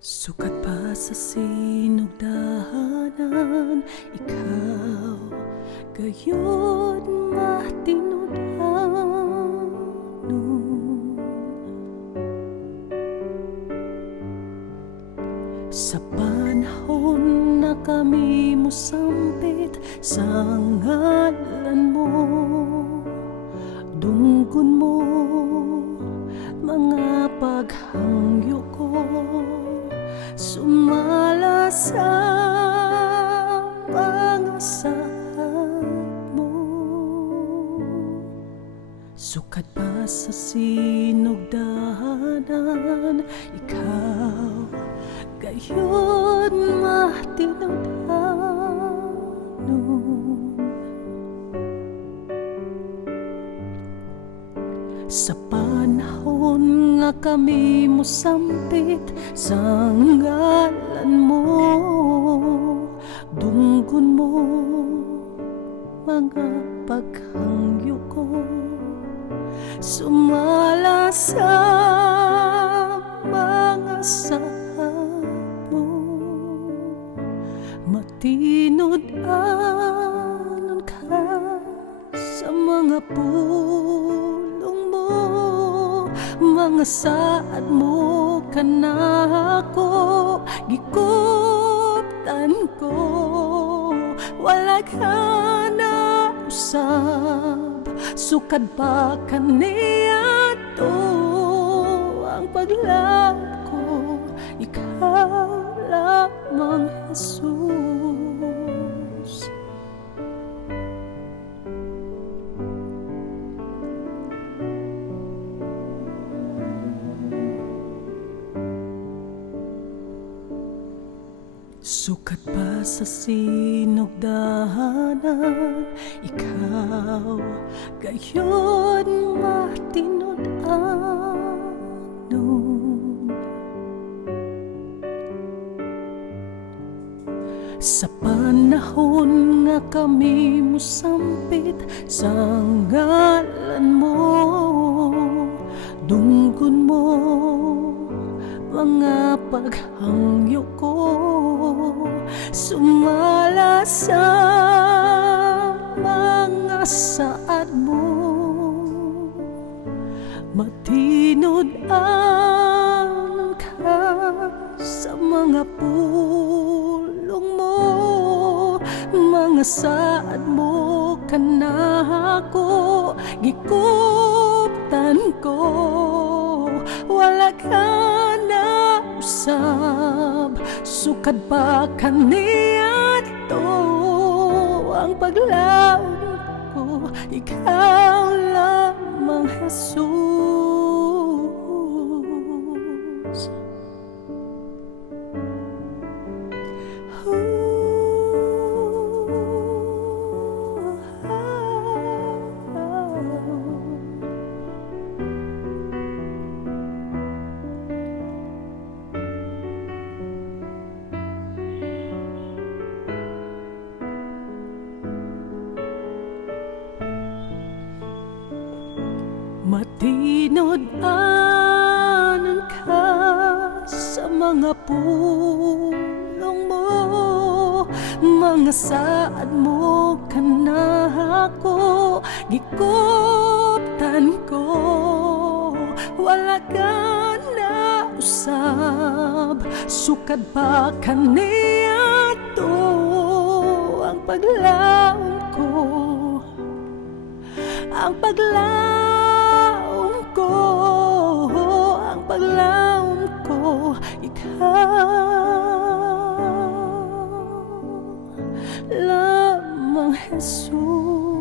Sukat pa sa sinugdahanan, ikaw gayon matinudhanon. Sa panahon na kami mo sampit sa ngalan mo, dunggon mo mga paghangyo ko, sumala sa mga saad mo. Sukat pa sa sinugdahanan, ikaw gayon matinudhanon. Sa panahon nga kami mo sampit sa ngalan mo, dunggon mo mga paghangyo ko, sumala sa mga saad mo. Matinudhanon ka sa mga pulong mo, mga saad mo kanako, gikuptan ko, wala ka na usab, sukad pa kaniya to ang paglaom ko, ikaw lamang Jesus. Sukat pa sa sinugdahanan, ikaw gayon matinudhanon. Sa panahon nga kami mo sampit sa ngalan mo, dunggon mo mga paghangyo ko, sumala sa mga saad mo. Matinudhanon ka sa mga pulong mo, mga saad mo kanako, gikuptan ko, wala ka na usab, sukad pa kaniya to ang paglaom ko, ikaw lamang Jesus. Matinudhanon ka sa mga pulong mo, mga saad mo kanako, gikuptan ko, wala ka na usab, sukad pa kaniya to ang paglaom ko, ang paglaom ko, ang paglaom ko, ikaw lamang Jesus.